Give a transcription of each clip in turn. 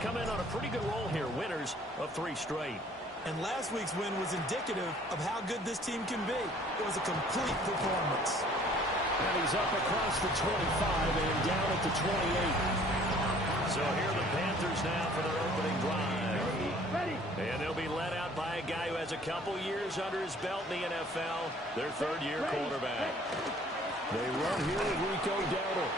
come in on a pretty good roll here, winners of 3 straight. And last week's win was indicative of how good this team can be. It was a complete performance. And he's up across the 25 and down at the 28. So here are the Panthers now for their opening drive. And they'll be led out by a guy who has a couple years under his belt in the NFL, their third-year quarterback. They run here with Rico Dowdle.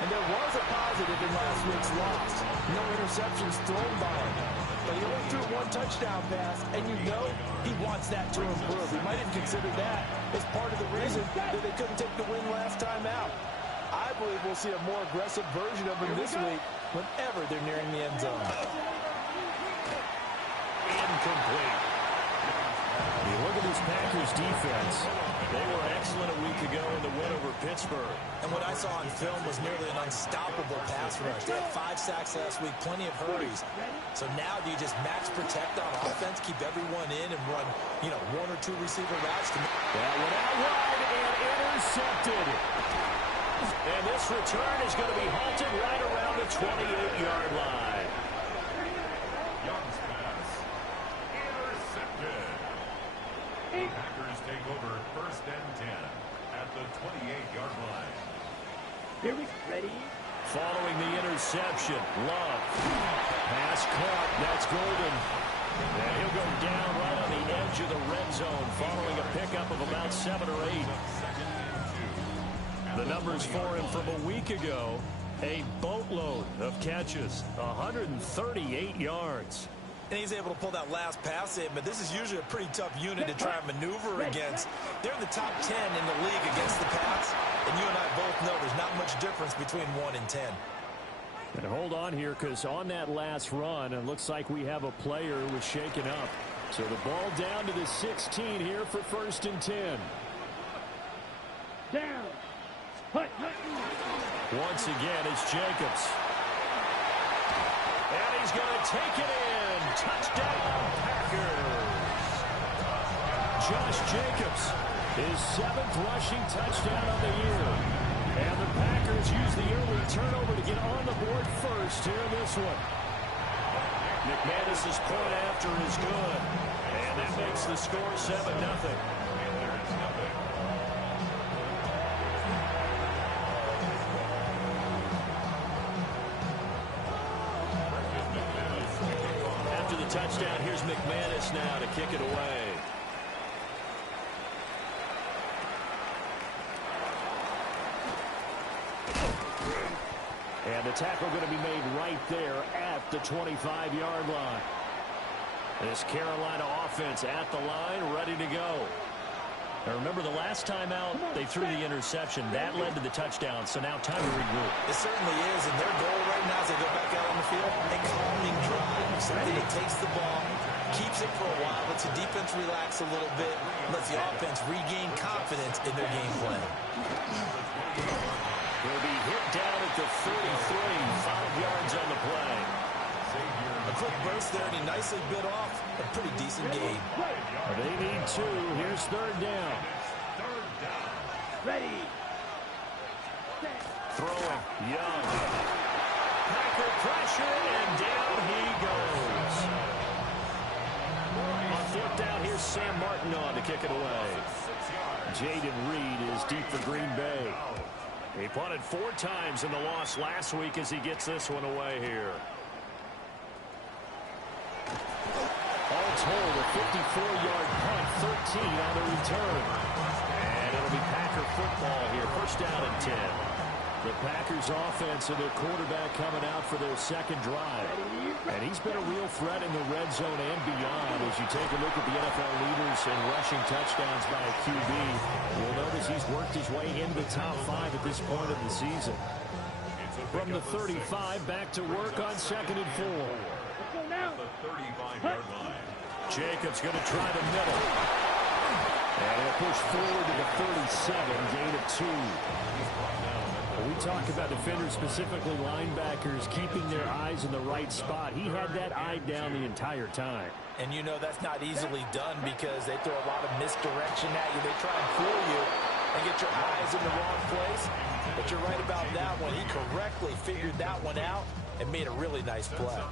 And there was a positive in last week's loss. No interceptions thrown by him. But he only threw 1 touchdown pass, and you know he wants that to improve. He might have considered that as part of the reason that they couldn't take the win last time out. I believe we'll see a more aggressive version of him this week whenever they're nearing the end zone. Incomplete. You look at this Packers defense. They were excellent a week ago in the win over Pittsburgh. And what I saw on film was nearly an unstoppable pass rush. They had 5 sacks last week, plenty of hurries. So now do you just max protect on offense, keep everyone in, and run, 1 or 2 receiver routes? That one out wide and intercepted. And this return is going to be halted right around the 28-yard line. Young's pass. Intercepted. Packers take over 1st and 10 at the 28-yard line. Here we ready. Following the interception, Love. Pass caught. That's Golden. And he'll go down right on the edge of the red zone following a pickup of about 7 or 8. The numbers for him from a week ago, a boatload of catches, 138 yards. And he's able to pull that last pass in, but this is usually a pretty tough unit to try and maneuver against. They're in the top 10 in the league against the pass, and you and I both know there's not much difference between 1 and 10. And hold on here, because on that last run, it looks like we have a player who was shaken up. So the ball down to the 16 here for 1st and 10. Down. Once again, it's Jacobs. And he's going to take it in. Touchdown, Packers. Josh Jacobs, his 7th rushing touchdown of the year. And the Packers use the early turnover to get on the board first here in this one. McManus's point after is good. And that makes the score 7-0. Touchdown. Here's McManus now to kick it away. And the tackle going to be made right there at the 25-yard line. This Carolina offense at the line, ready to go. Now remember, the last time out, they threw the interception. That led to the touchdown, so now time to regroup. It certainly is, and their goal right now as they go back out on the field, a calming drive. Something that takes the ball, keeps it for a while, lets the defense relax a little bit, lets the offense regain confidence in their game plan. He'll be hit down at the 33, 5 yards on the play. A quick burst there, and he nicely bit off a pretty decent gain. They need 2. Here's 3rd down. Ready. Throwing. Young. Packer pressure, and down he goes. On 4th down, here's Sam Martin on to kick it away. Jaden Reed is deep for Green Bay. He punted 4 times in the loss last week as he gets this one away here. All told, a 54-yard punt, 13 on the return. And it'll be Packer football here. 1st down and 10. The Packers offense and their quarterback coming out for their 2nd drive. And he's been a real threat in the red zone and beyond. As you take a look at the NFL leaders in rushing touchdowns by a QB, you'll notice he's worked his way into the top 5 at this point of the season. From the 35, back to work on 2nd and 4. The 35-yard line. Jacobs going to try the middle. And he'll push forward to the 37, gain of 2. We talk about defenders, specifically linebackers, keeping their eyes in the right spot. He had that eye down the entire time. And you know that's not easily done because they throw a lot of misdirection at you. They try and fool you. and get your eyes in the wrong place. But you're right about that one. He correctly figured that one out and made a really nice play.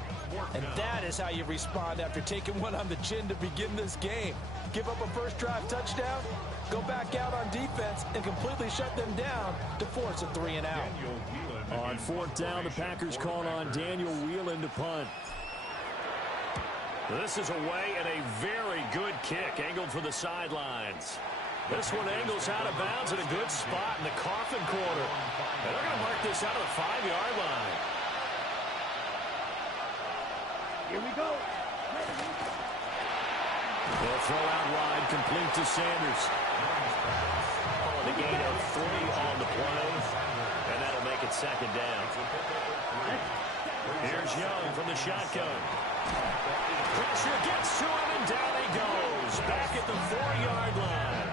And that is how you respond after taking one on the chin to begin this game. Give up a first drive touchdown, go back out on defense, and completely shut them down to force a 3-and-out. On fourth down, the Packers call on Daniel Whelan to punt. This is away and a very good kick, angled for the sidelines. This one angles out of bounds at a good spot in the coffin corner. And they're going to mark this out of the 5-yard line. Here we go. They'll throw out wide, complete to Sanders. Oh, the gain of 3 on the play. And that'll make it second down. Here's Young from the shotgun. Pressure gets to him, and down he goes. Back at the 4-yard line.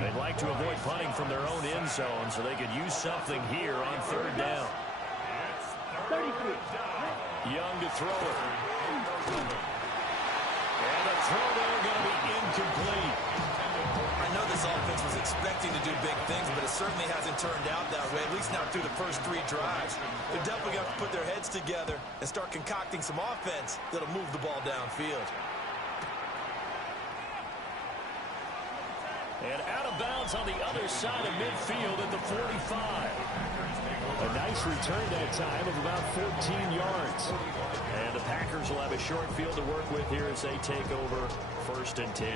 They'd like to avoid punting from their own end zone so they could use something here on third down. 33. Young to throw it. And the throw there going to be incomplete. I know this offense was expecting to do big things, but it certainly hasn't turned out that way, at least not through the first 3 drives. They're definitely going to have to put their heads together and start concocting some offense that'll move the ball downfield. And out of bounds on the other side of midfield at the 45. A nice return that time of about 14 yards. And the Packers will have a short field to work with here as they take over first and 10.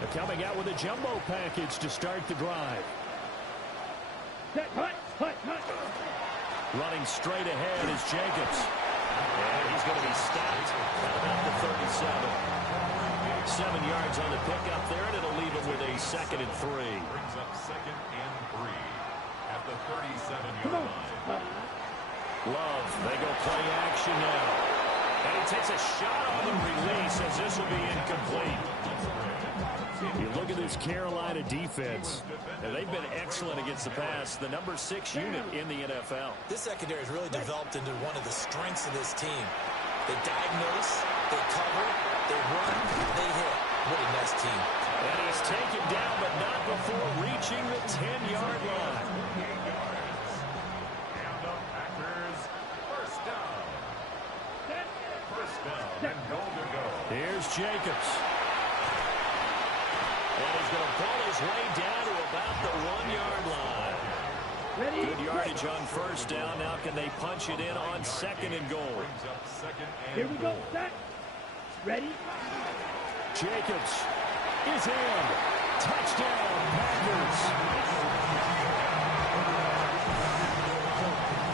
They're coming out with a jumbo package to start the drive. Hut. Running straight ahead is Jacobs. And he's going to be stopped at about the 37. 7 yards on the pickup there, and it'll leave him with a 2nd and 3. Brings up 2nd and 3 at the 37-yard line. Love, they go play action now. And he takes a shot on the release as this will be incomplete. You look at this Carolina defense, and they've been excellent against the pass, the number 6 unit in the NFL. This secondary has really developed into one of the strengths of this team. They diagnose, they cover, they run, they hit. What a nice team. And he's taken down, but not before reaching the 10-yard line. And the Packers, first down. First down and goal to go. Here's Jacobs. And he's going to pull his way down to about the 1-yard line. Ready? Good yardage on first down. Now can they punch it in on 2nd and goal? Brings up 2nd and Here we go. Set. Ready? Jacobs is in. Touchdown, Packers.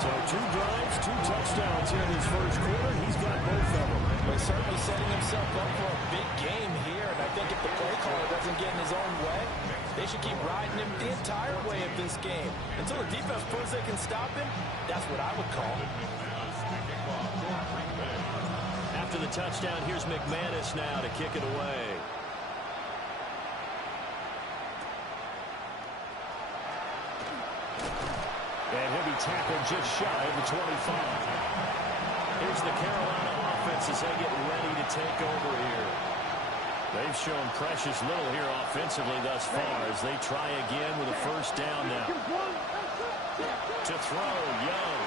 So 2 drives, 2 touchdowns here in his first quarter. He's got both of them. But certainly setting himself up for a big game here. And I think if the play caller doesn't get in his own way, they should keep riding him the entire way of this game. Until the defense proves they can stop him, that's what I would call. After the touchdown, here's McManus now to kick it away. And he'll be tackled just shy of the 25. Here's the Carolina offense as they get ready to take over here. They've shown precious little here offensively thus far as they try again with a first down now. To throw, Young.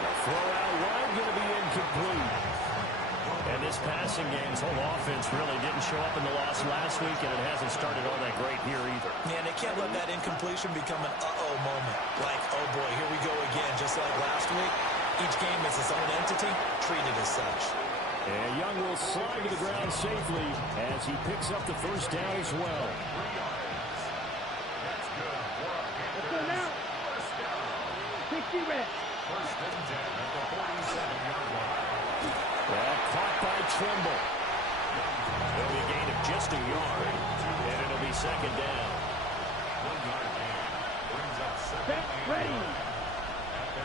The throw out wide going to be incomplete. And this passing game's whole offense really didn't show up in the loss last week, and it hasn't started all that great here either. Man, they can't let that incompletion become an uh-oh moment. Like, oh boy, here we go again, just like last week. Each game is its own entity, treated as such. And Young will slide to the ground safely as he picks up the first down as well. Let's go now. 60 reps. First and 10 at the 47-yard line. Well, caught by Trimble. It'll be a gain of just a yard, and it'll be second down. 1-yard gain. Brings up 2nd Set. and Ready.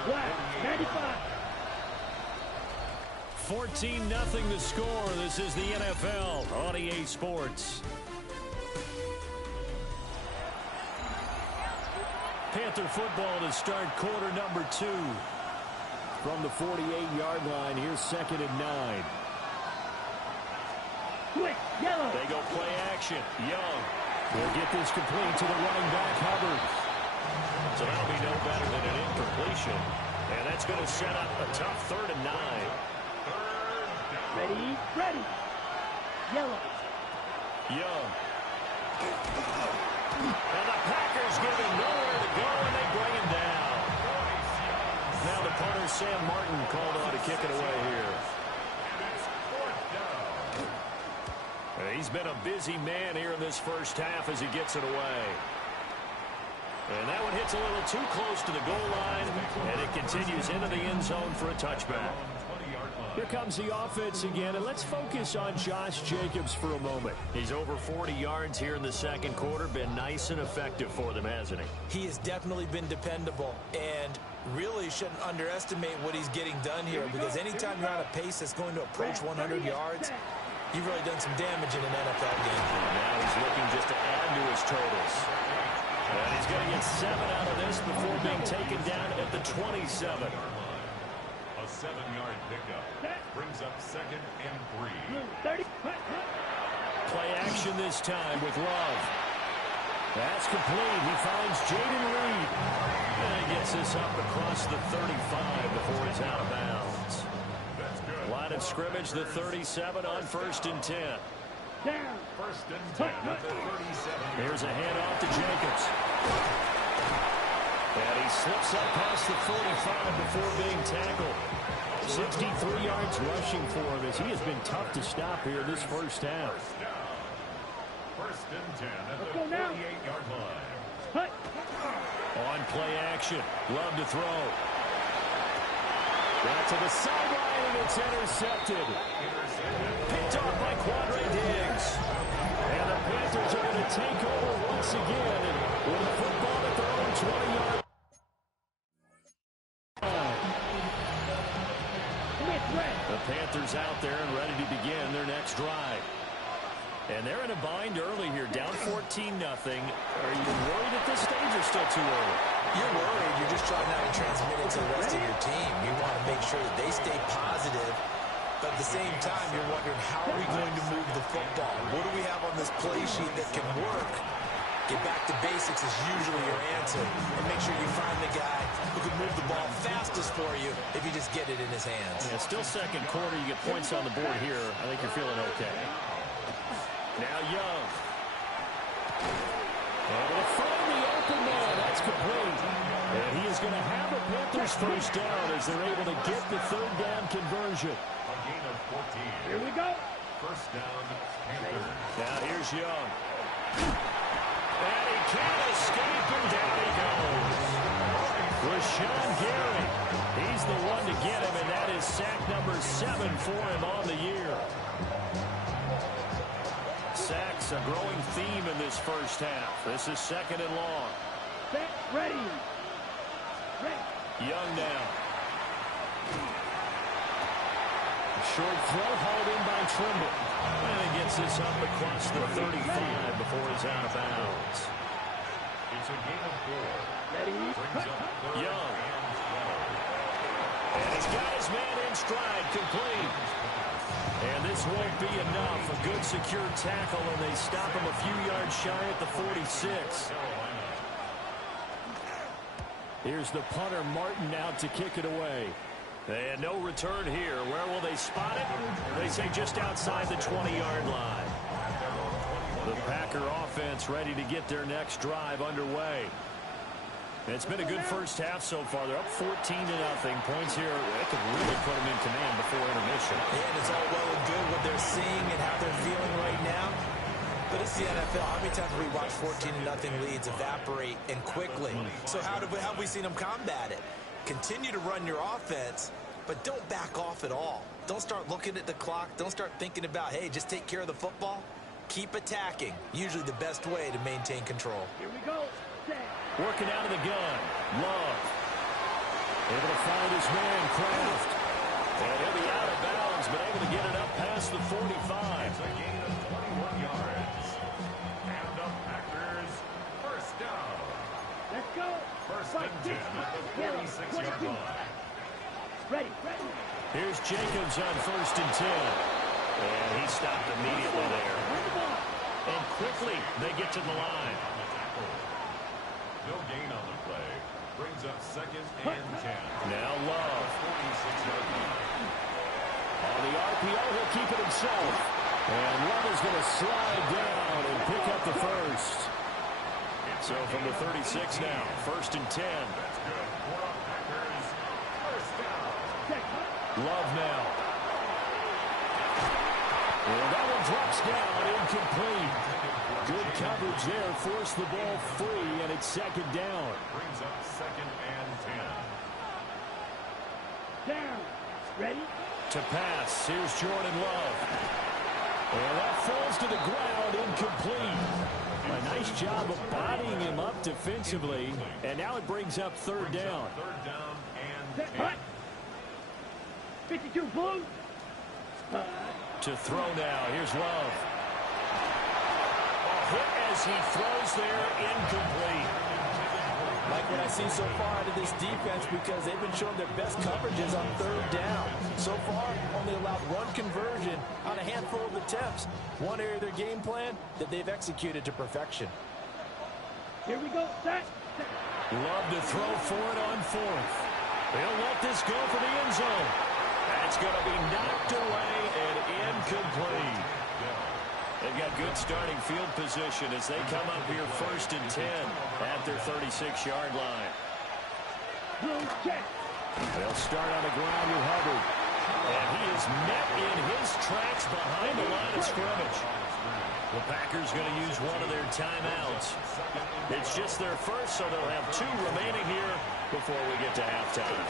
1 at their Black. 48-yard 95. 14-0 the score. This is the NFL on EA Sports. Panther football to start quarter number 2. From the 48-yard line, here's 2nd and 9. Switch. Yellow. They go play action. Young will get this complete to the running back, Hubbard. So that'll be no better than an incompletion. And that's going to set up a tough 3rd and 9. Ready. Ready. Yellow. Young. And the Packers give him nowhere to go, and they bring him down. Now the punter, Sam Martin, called on to kick it away here. He's been a busy man here in this first half as he gets it away. And that one hits a little too close to the goal line, and it continues into the end zone for a touchback. Here comes the offense again, and let's focus on Josh Jacobs for a moment. He's over 40 yards here in the second quarter. Been nice and effective for them, hasn't he? He has definitely been dependable, and really shouldn't underestimate what he's getting done here, because anytime you're on a pace that's going to approach 100 yards, you've really done some damage in an NFL game. Now he's looking just to add to his totals. And he's going to get 7 out of this before being taken down at the 27. A 7-yard pickup brings up 2nd and 3. 30. Play action this time with Love. That's complete. He finds Jaden Reed. And he gets this up across the 35 before he's out of bounds. Line of scrimmage, the 37 on 1st and 10. Down. 1st and 10 at the 37. Here's a handoff to Jacobs. And he slips up past the 45 before being tackled. 63 yards rushing for him as he has been tough to stop here this first half. 1st and 10 at the 48-yard line. Cut. On play action. Love to throw. Back to the sideline, and it's intercepted. Picked off by Quadre Diggs. And the Panthers are going to take over once again with the football at their own 20-yard line. The Panthers out there and ready to begin their next drive. And they're in a bind early here, down 14-0. Are you worried at this stage or still too early? You're worried. You're just trying not to transmit it to the rest of your team. You want to make sure that they stay positive. But at the same time, you're wondering, how are we going to move the football? What do we have on this play sheet that can work? Get back to basics is usually your answer. And make sure you find the guy who can move the ball fastest for you if you just get it in his hands. Yeah, still second quarter. You get points on the board here. I think you're feeling okay. Now Young. Able to find the open man. That's complete. And he is going to have a Panthers first down as they're able to get the 3rd down conversion. A gain of 14. Here we go. 1st down, Panthers. Now here's Young. And he can't escape, and down he goes. Rashawn Gary. He's the one to get him, and that is sack number 7 for him on the year. Sacks a growing theme in this first half. This is 2nd and long. Set. Ready. Ready. Young now. Short throw hauled in by Trimble. And he gets this up across the 35 before he's out of bounds. It's a gain of 4. Ready. Brings up 3rd Young. and 12. And he's got his man in stride, complete. And this won't be enough. A good secure tackle, and they stop him a few yards shy at the 46. Here's the punter, Martin, out to kick it away. And no return here. Where will they spot it? They say just outside the 20-yard line. The Packer offense ready to get their next drive underway. It's been a good first half so far. They're up 14-0. Points here, that could really put them in command before intermission. And it's all well and good what they're seeing and how they're feeling right now. But it's the NFL. How many times have we watched 14-0 leads evaporate and quickly? So how have we seen them combat it? Continue to run your offense, but don't back off at all. Don't start looking at the clock. Don't start thinking about, hey, just take care of the football. Keep attacking. Usually the best way to maintain control. Here we go. Set. Working out of the gun. Love. Able to find his man, Kraft. And he'll be out of bounds, but able to get it up past the 45. It's a gain of 21 yards. And the Packers, 1st down. Let's go. 1st and 10 at the 46-yard line. Ready. Ready. Here's Jacobs on 1st and 10. And he stopped immediately there. And quickly they get to the line. No gain on the play. Brings up 2nd and 10. Now Love. 46-yard line. On the RPO, he'll keep it himself. And Love is going to slide down and pick up the first. So from the 36 now, 1st and 10. That's good. For the Packers. First down. Love now. And that one drops down, incomplete. Good coverage there, forced the ball free, and it's 2nd down. Brings up 2nd and 10. Down. Ready? To pass, here's Jordan Love. And that falls to the ground, incomplete. A nice job of bodying him up defensively, and now it brings up 3rd down. 3rd down and Set. 10. Hut. 52 blue. To throw now, here's Love. A hit as he throws there, incomplete. Like what I see so far out of this defense, because they've been showing their best coverages on 3rd down. So far, only allowed 1 conversion on a handful of attempts. One area of their game plan that they've executed to perfection. Here we go. Set. Love to throw for it on 4th. They'll let this go for the end zone. That's going to be knocked away and incomplete. They've got good starting field position as they come up here 1st and 10 at their 36-yard line. Blue check. They'll start on the ground with Hubbard. And he is met in his tracks behind the line of scrimmage. The Packers going to use one of their timeouts. It's just their first, so they'll have 2 remaining here before we get to halftime.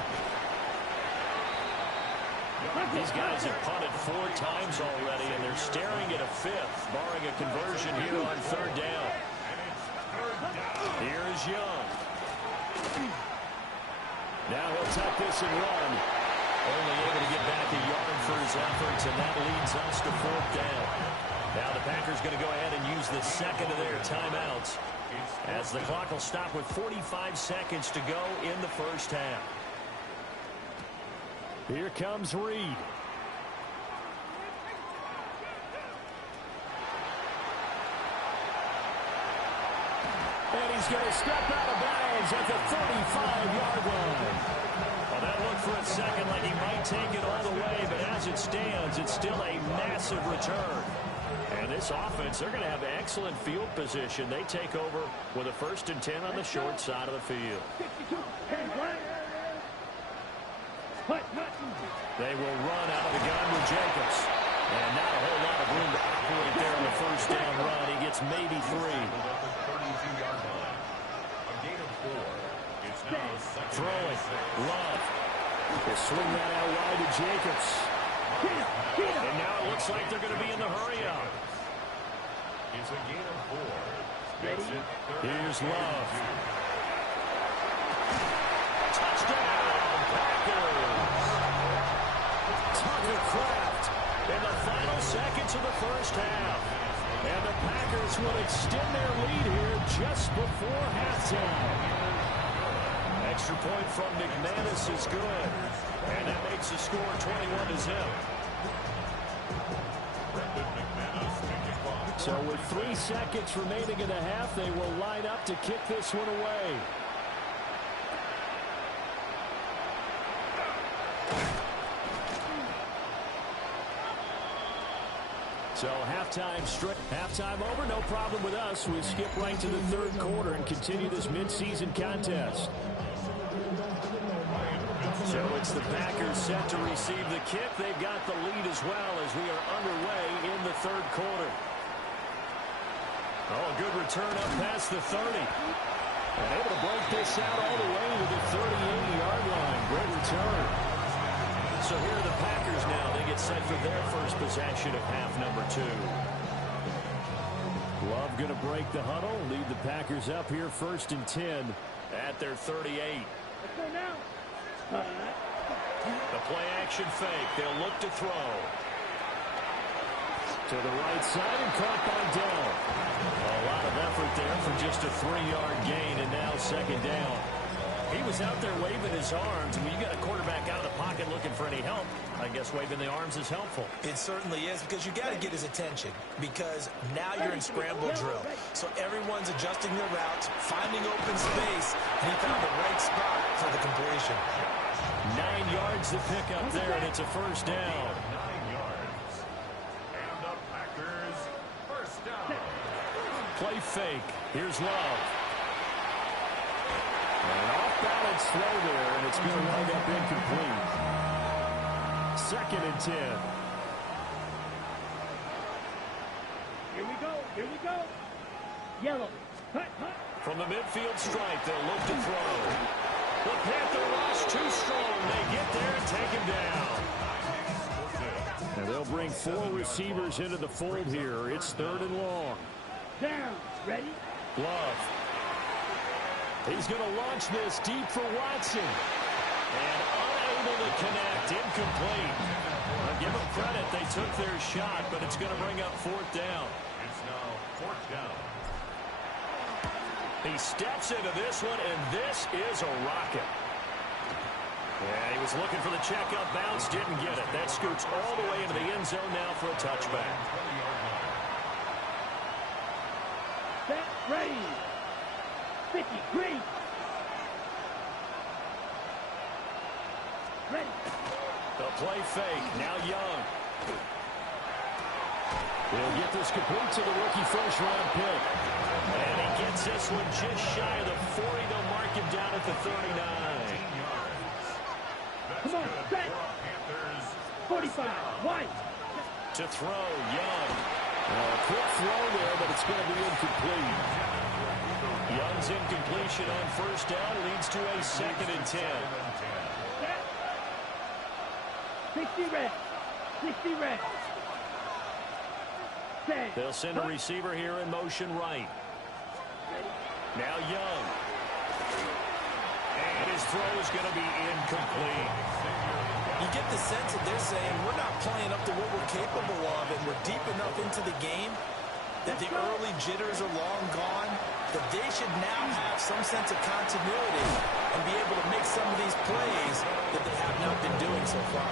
These guys have punted 4 times already, and they're staring at a 5th, barring a conversion here on 3rd down. Here is Young. Now he'll tuck this and run. Only able to get back a yard for his efforts, and that leads us to 4th down. Now the Packers going to go ahead and use the 2nd of their timeouts, as the clock will stop with 45 seconds to go in the first half. Here comes Reed. And he's going to step out of bounds at the 35-yard line. Well, that looked for a second like he might take it all the way, but as it stands, it's still a massive return. And this offense, they're going to have excellent field position. They take over with a 1st and 10 on the short side of the field. 52. Hands right. Hut. They will run out of the gun with Jacobs. And not a whole lot of room to operate there on the 1st down run. He gets maybe 3. 32-yard line. A gain of 4. It's now 2nd. Throwing. Love. They swing that out wide to Jacobs. And now it looks like they're going to be in the hurry-up. It's a gain of 4. Makes it 3rd. Here's Love. Touchdown, Packers. Tucker Kraft in the final seconds of the first half. And the Packers will extend their lead here just before halftime. Extra point from McManus is good. And that makes the score 21-0. So with 3 seconds remaining in the half, they will line up to kick this one away. So halftime over, no problem with us. We skip right to the 3rd quarter and continue this midseason contest. So it's the Packers set to receive the kick. They've got the lead as well as we are underway in the 3rd quarter. Oh, a good return up past the 30. And able to break this out all the way to the 38-yard line. Great return. So here are the Packers now. They get set for their first possession of half number 2. Love going to break the huddle, lead the Packers up here 1st and 10 at their 38. Let's go now. The play action fake. They'll look to throw. To the right side and caught by Dell. A lot of effort there for just a 3-yard gain, and now 2nd down. He was out there waving his arms. When you got a quarterback out of the pocket looking for any help. I guess waving the arms is helpful. It certainly is, because you got to get his attention, because now you're in scramble drill. So everyone's adjusting their routes, finding open space, and he found the right spot for the completion. 9 yards to pick up there, and it's a first down. 9 yards. And the Packers first down. Play fake. Here's Love. An off-balance throw there, and it's going to wind up incomplete. 2nd and 10. Here we go. Here we go. Yellow. Hut, hut. From the midfield stripe, they'll look to throw. The Panther rush too strong. They get there and take him down. And they'll bring 4 receivers into the fold here. It's 3rd and long. Down. Ready? Love. He's going to launch this deep for Watson. And unable to connect. Incomplete. I'll give them credit. They took their shot, but it's going to bring up 4th down. It's now 4th down. He steps into this one, and this is a rocket. Yeah, he was looking for the checkup bounce, didn't get it. That scoots all the way into the end zone now for a touchback. Set. Ready. 50. Green. Ready. The play fake. Now Young. He'll get this complete to the rookie first-round pick. And he gets this one just shy of the 40. They'll mark him down at the 39. Come on. Set. 45. White. To throw, Young. A quick throw there, but it's going to be incomplete. Young's incompletion on first down leads to a 2nd and 10. 60 red. 60 red. They'll send a receiver here in motion right. Now Young. And his throw is going to be incomplete. You get the sense that they're saying we're not playing up to what we're capable of, and we're deep enough into the game that the early jitters are long gone, that they should now have some sense of continuity and be able to make some of these plays that they have not been doing so far.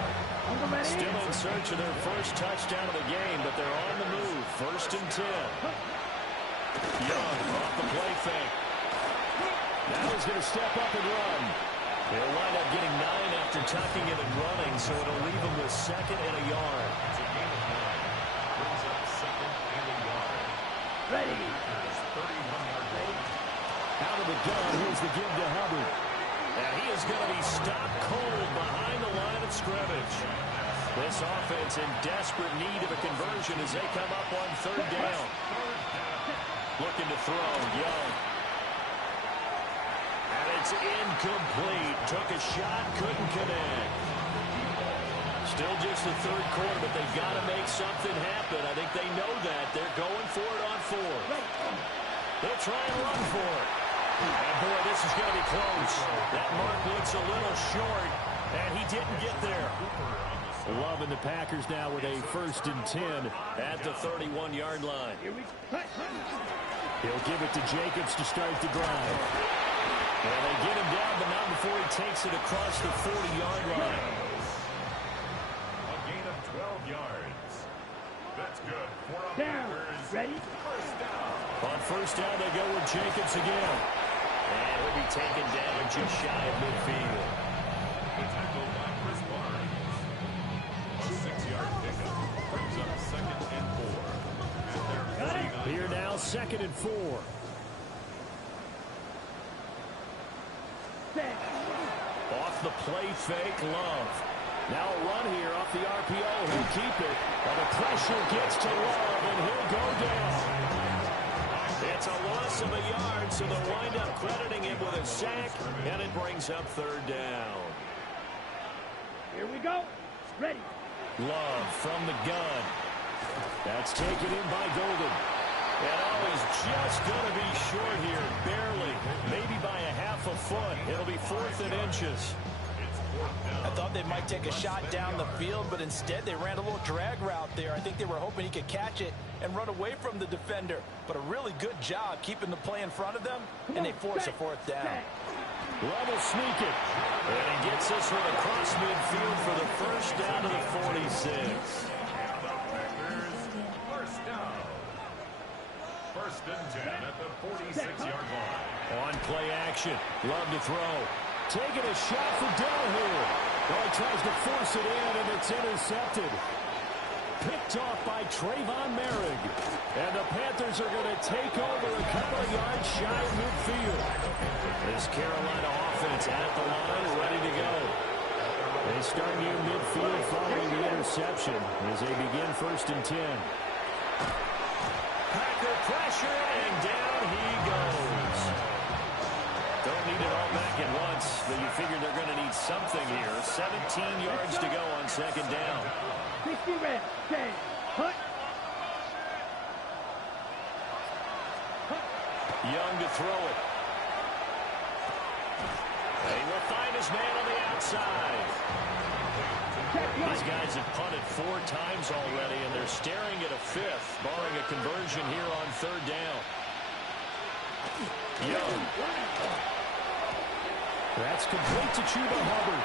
Still in search of their first touchdown of the game, but they're on the move. 1st and 10. Young off the play fake. Now he's going to step up and run. They'll wind up getting 9 after tucking it and running, so it'll leave them with 2nd and a yard. It's a game of 9. Brings up 2nd and a yard. Ready. 31-yard line. Out of the gun, here's the give to Hubbard. And he is going to be stopped cold behind the line of scrimmage. This offense in desperate need of a conversion as they come up on 3rd down. Looking to throw, Young. And it's incomplete. Took a shot, couldn't connect. Still just the 3rd quarter, but they've got to make something happen. I think they know that. They're going for it on 4th. They'll try and run for it. And boy, this is going to be close. That mark looks a little short, and he didn't get there. Love and the Packers now with a 1st and 10 at the 31-yard line. He'll give it to Jacobs to start the drive. And they get him down, but not before he takes it across the 40-yard line. A gain of 12 yards. That's good. For our Down. Packers. Ready? First down. On first down, they go with Jacobs again. And he'll be taken down just shy of midfield. The tackle by Chris Barnes. A 6-yard pickup. Brings up 2nd and 4. At their 49. Here now, 2nd and 4. Off the play fake, Love. Now a run here off the RPO. He'll keep it. And the pressure gets to Love, and he'll go down. It's a loss of a yard, so they'll wind up crediting him with a sack, and it brings up 3rd down. Here we go. Ready. Love from the gun. That's taken in by Golden. And always just going to be short here, barely, maybe by a half a foot. It'll be 4th and inches. I thought they might take a shot down the field, but instead they ran a little drag route there. I think they were hoping he could catch it and run away from the defender. But a really good job keeping the play in front of them, and they force a 4th down. Love will sneak it. And he gets this one across midfield for the first down to the 46. First down. First and 10 at the 46-yard line. On play action. Love to throw. Taking a shot for downhill. Well, he tries to force it in, and it's intercepted. Picked off by Trayvon Merrick. And the Panthers are going to take over a couple of yards shy of midfield. This Carolina offense at the line, ready to go. They start near midfield following the interception as they begin first and 10. Packer pressure, and down he goes. Don't need it all back at once, but you figure they're going to need something here. 17 yards to go on second down. 60 red, 10, hut. Young to throw it. He will find his man on the outside. These guys have punted 4 times already, and they're staring at a 5th, barring a conversion here on third down. Young. That's complete to Chuba Hubbard.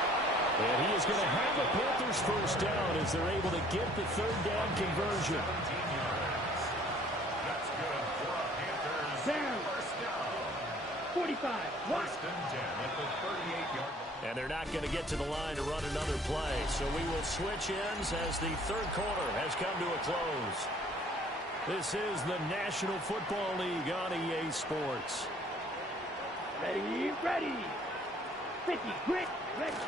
And he is going to have the Panthers first down as they're able to get the third down conversion. That's good for a Panthers Down. first down. 45, one. First and 10 at the 38-yard line. And they're not going to get to the line to run another play. So we will switch ends as the third quarter has come to a close. This is the National Football League on EA Sports. Ready, ready. 50, grit, ready.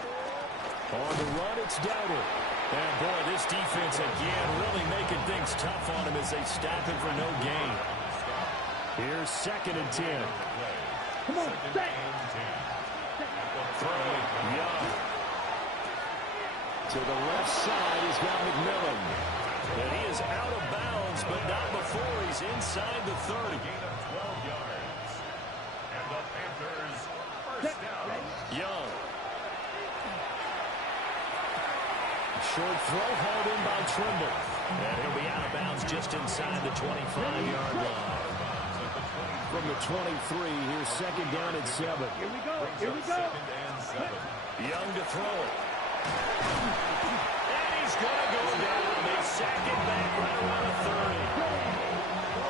On the run, it's Dowdle. And boy, this defense again really making things tough on him as they stop him for no gain. Here's second and 10. Come on, set. Throw, Young. To the left side, he's got McMillan. And he is out of bounds, but not before he's inside the 30. Gain of 12 yards. And the Panthers first down. Young. Short throw hauled in by Trimble. And he'll be out of bounds just inside the 25-yard line. From the 23, here's second down at 7. Here we go, here we go. Young to throw it. And he's going to go down. They sack it back right around the 30.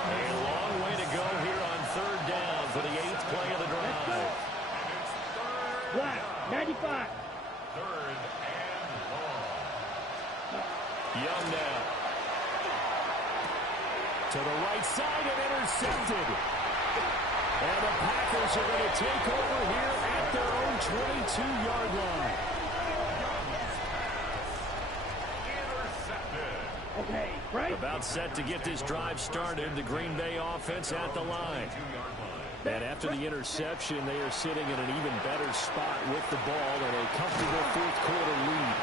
A long way to go here on third down for the 8th play of the drive. Black, 95. Third and long. Young now. To the right side and intercepted. And the Packers are going to take over here at their own 22-yard line. Okay, right. About set to get this drive started, the Green Bay offense at the line. And after the interception, they are sitting in an even better spot with the ball and a comfortable fourth-quarter lead.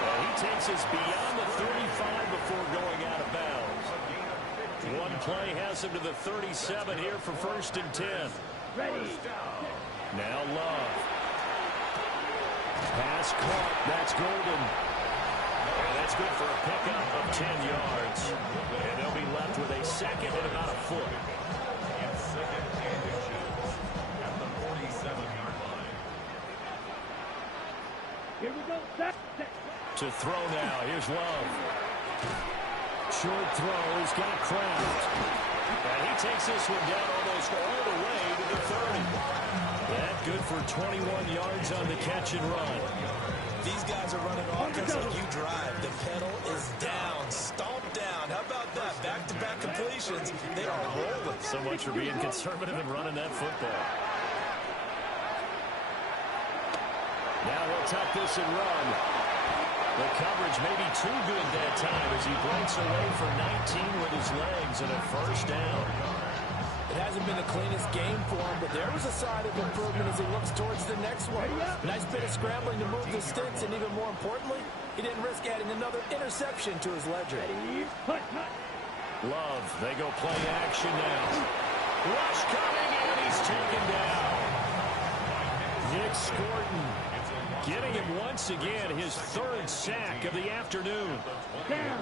He takes us beyond the 35 before going out of bounds. One play has him to the 37 here for first and 10. Ready. Now Love. Pass caught. That's Golden. And that's good for a pickup of 10 yards. And they'll be left with a second and about a foot. And second and inches at the 47-yard line. Here we go. Set. To throw now. Here's Love. Short throw. He's got Kraft. And he takes this one down almost all the way to the 30. That good for 21 yards on the catch and run. These guys are running offense like you drive. The pedal is down, stomped down. How about that? Back-to-back completions. They are rolling. So much for being conservative and running that football. Now he'll tuck this and run. The coverage may be too good that time as he breaks away for 19 with his legs and a first down. It hasn't been the cleanest game for him, but there was a sign of improvement as he looks towards the next one. Nice bit of scrambling to move the sticks, and even more importantly, he didn't risk adding another interception to his ledger. Love, they go play action now. Rush coming, and he's taken down. Nick Scorton getting him once again his third sack of the afternoon. Down.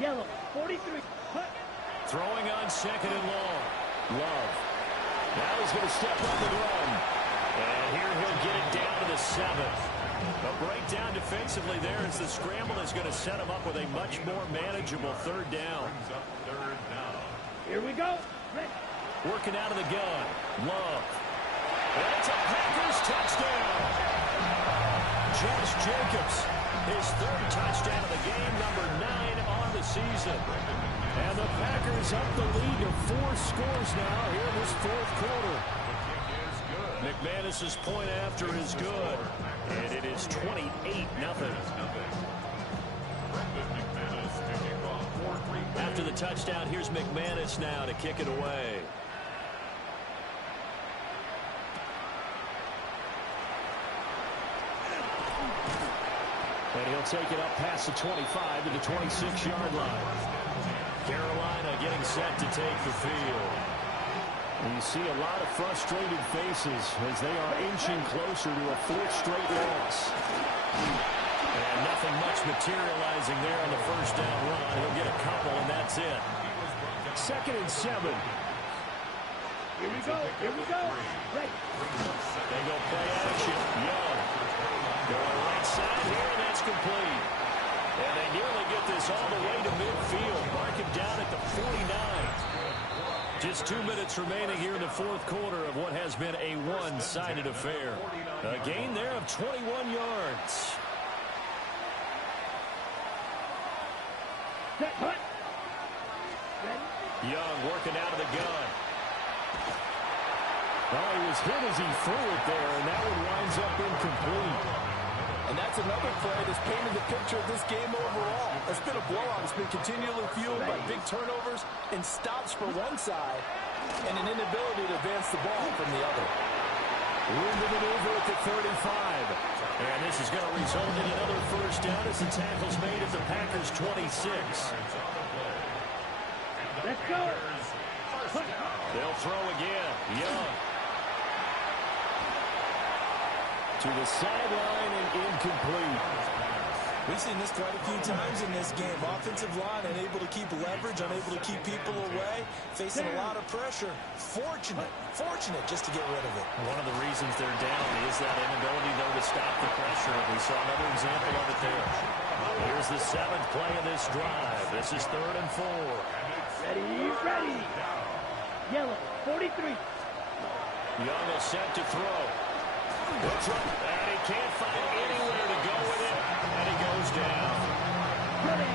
Yellow, 43. Throwing on second and long. Love. Now he's going to step up and run. And here he'll get it down to the 7th. A breakdown defensively there as the scramble is going to set him up with a much more manageable 3rd down. Here we go. Working out of the gun. Love. And it's a Packers touchdown. Josh Jacobs, his 3rd touchdown of the game, number 9 on the season. And the Packers up the lead to 4 scores now here in this 4th quarter. McManus's point after is good. And it is 28-0. After the touchdown, here's McManus now to kick it away. And he'll take it up past the 25 to the 26-yard line. Carolina getting set to take the field. And you see a lot of frustrated faces as they are inching closer to a 4th straight loss. And nothing much materializing there on the 1st down run. He'll get a couple, and that's it. 2nd and 7. Here we go. Here we go. Right. They go play action. Young. Going right side here, and that's complete. And they nearly get this all the way to midfield. Mark him down at the 49. Just 2 minutes remaining here in the 4th quarter of what has been a one-sided affair. A gain there of 21 yards. Set, hut. Young working out of the gun. Well, he was hit as he threw it there, and that one winds up incomplete. And that's another play that's painted the picture of this game overall. It's been a blowout. It's been continually fueled by big turnovers and stops for one side and an inability to advance the ball from the other. Room to maneuver at the 35. And this is going to result in another 1st down as the tackle's made at the Packers' 26. Let's go. They'll throw again. Young. To the sideline and incomplete. We've seen this quite a few times in this game. Offensive line unable to keep leverage, unable to keep people away, facing a lot of pressure. Fortunate just to get rid of it. One of the reasons they're down is that inability, though, to stop the pressure. We saw another example of it there. Here's the 7th play of this drive. This is 3rd and 4. Ready. Yellow, 43. Young is set to throw. That's right. And he can't find anywhere to go with it. And he goes down.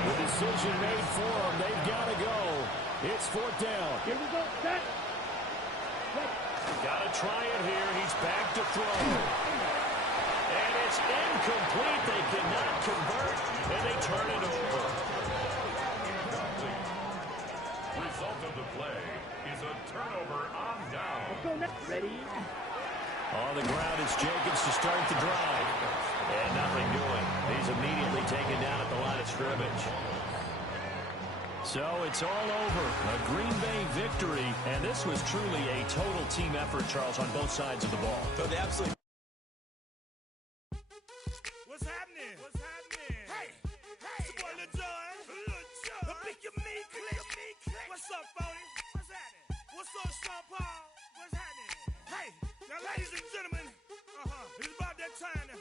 The decision made for him. They've got to go. It's 4th down. Here we go. Set. Got to try it here. He's back to throw. And it's incomplete. They cannot convert. And they turn it over. Result of the play is a turnover on down. Let's go next. Ready. On the ground is Jacobs to start the drive. And nothing doing. He's immediately taken down at the line of scrimmage. So it's all over. A Green Bay victory. And this was truly a total team effort, Charles, on both sides of the ball. So they absolutely. What's happening? Hey, it's your boy Lil Jon. The Big Your Me Click. What's up, Phony? What's happening? What's up, Sean Paul? What's happening? Hey, now ladies and gentlemen, it's about that time to